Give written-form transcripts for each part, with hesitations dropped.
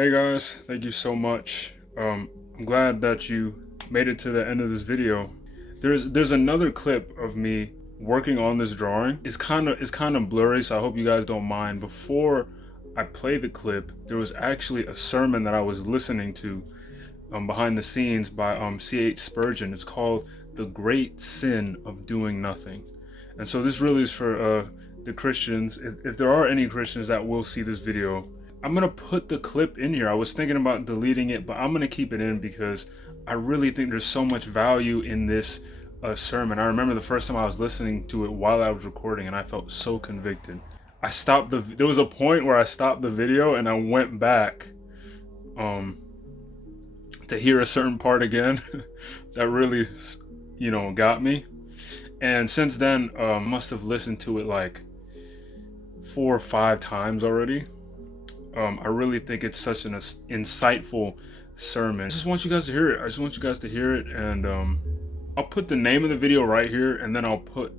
Hey guys, thank you so much. I'm glad that you made it to the end of this video. There's another clip of me working on this drawing. It's kind of blurry, so I hope you guys don't mind. Before I play the clip, there was actually a sermon that I was listening to behind the scenes by CH Spurgeon. It's called "The Great Sin of Doing Nothing," and so this really is for the Christians. If there are any Christians that will see this video, I'm gonna put the clip in here. I was thinking about deleting it, but I'm gonna keep it in because I really think there's so much value in this sermon. I remember the first time I was listening to it while I was recording, and I felt so convicted. There was a point where I stopped the video and I went back to hear a certain part again that really, got me. And since then, I must have listened to it like 4 or 5 times already. I really think it's such an insightful sermon. I just want you guys to hear it. And I'll put the name of the video right here, and then I'll put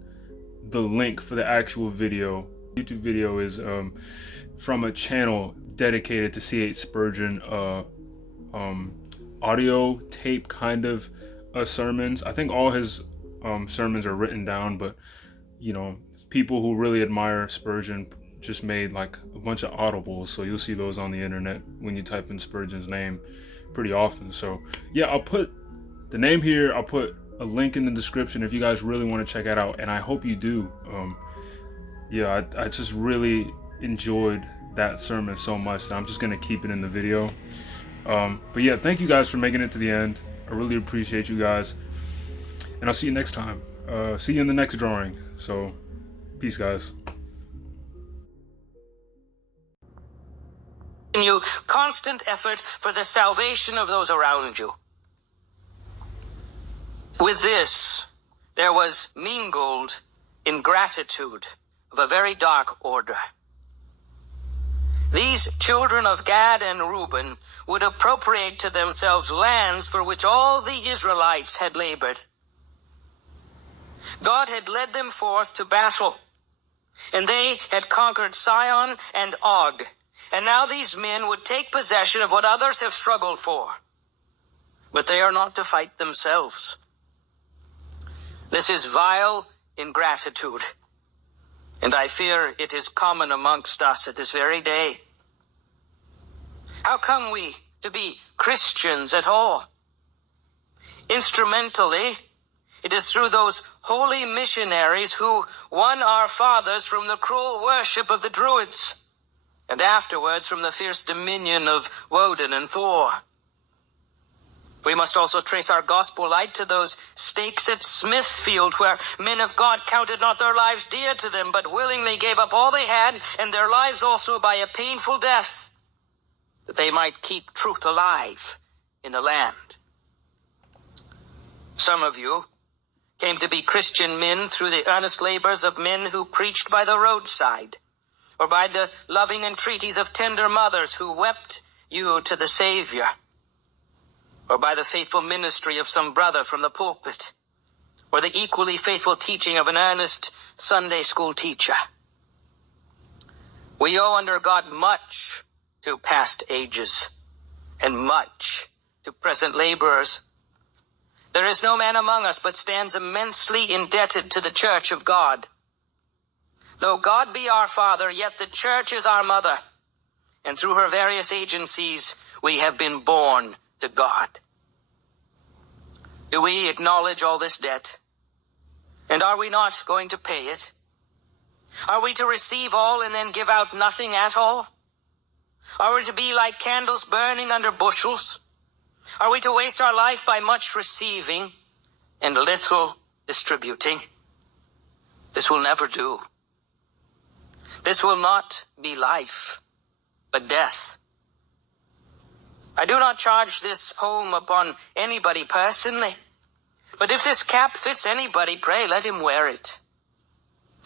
the link for the actual video. YouTube video is from a channel dedicated to CH Spurgeon, audio tape kind of sermons. I think all his sermons are written down, but people who really admire Spurgeon just made like a bunch of audibles, so you'll see those on the internet when you type in Spurgeon's name pretty often. So yeah, I'll put the name here, I'll put a link in the description if you guys really want to check it out, and I hope you do. I just really enjoyed that sermon so much that I'm just gonna keep it in the video. But yeah, thank you guys for making it to the end. I really appreciate you guys, and I'll see you next time. See you in the next drawing. So peace, guys. In you constant effort for the salvation of those around you. With this, there was mingled ingratitude of a very dark order. These children of Gad and Reuben would appropriate to themselves lands for which all the Israelites had labored. God had led them forth to battle, and they had conquered Sihon and Og. And now these men would take possession of what others have struggled for. But they are not to fight themselves. This is vile ingratitude, and I fear it is common amongst us at this very day. How come we to be Christians at all? Instrumentally, it is through those holy missionaries who won our fathers from the cruel worship of the Druids, and afterwards from the fierce dominion of Woden and Thor. We must also trace our gospel light to those stakes at Smithfield, where men of God counted not their lives dear to them, but willingly gave up all they had, and their lives also by a painful death, that they might keep truth alive in the land. Some of you came to be Christian men through the earnest labors of men who preached by the roadside, or by the loving entreaties of tender mothers who wept you to the Savior, or by the faithful ministry of some brother from the pulpit, or the equally faithful teaching of an earnest Sunday school teacher. We owe under God much to past ages, and much to present laborers. There is no man among us but stands immensely indebted to the Church of God. Though God be our Father, yet the Church is our mother, and through her various agencies we have been born to God. Do we acknowledge all this debt? And are we not going to pay it? Are we to receive all and then give out nothing at all? Are we to be like candles burning under bushels? Are we to waste our life by much receiving and little distributing? This will never do. This will not be life, but death. I do not charge this home upon anybody personally, but if this cap fits anybody, pray let him wear it.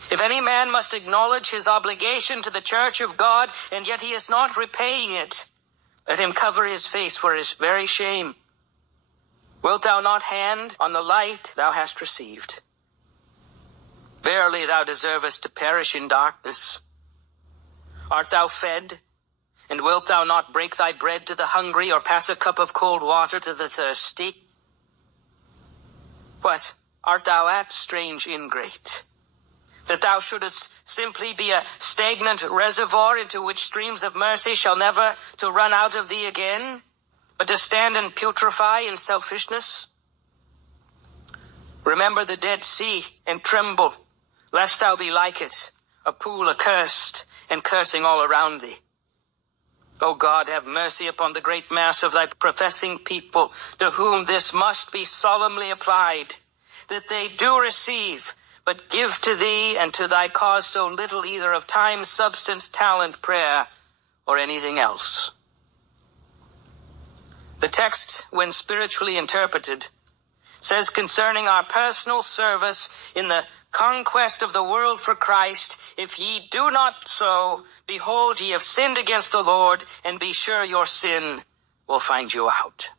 If any man must acknowledge his obligation to the Church of God, and yet he is not repaying it, let him cover his face for his very shame. Wilt thou not hand on the light thou hast received? Verily thou deservest to perish in darkness. Art thou fed, And wilt thou not break thy bread to the hungry, or pass a cup of cold water to the thirsty? What, art thou at, strange ingrate? That thou shouldest simply be a stagnant reservoir into which streams of mercy shall never to run out of thee again, but to stand and putrefy in selfishness? Remember the Dead Sea, and tremble, lest thou be like it, a pool accursed, and cursing all around thee. O God, have mercy upon the great mass of thy professing people, to whom this must be solemnly applied, that they do receive, but give to thee and to thy cause so little either of time, substance, talent, prayer, or anything else. The text, when spiritually interpreted, says concerning our personal service in the conquest of the world for Christ, if ye do not so, behold, ye have sinned against the Lord, and be sure your sin will find you out.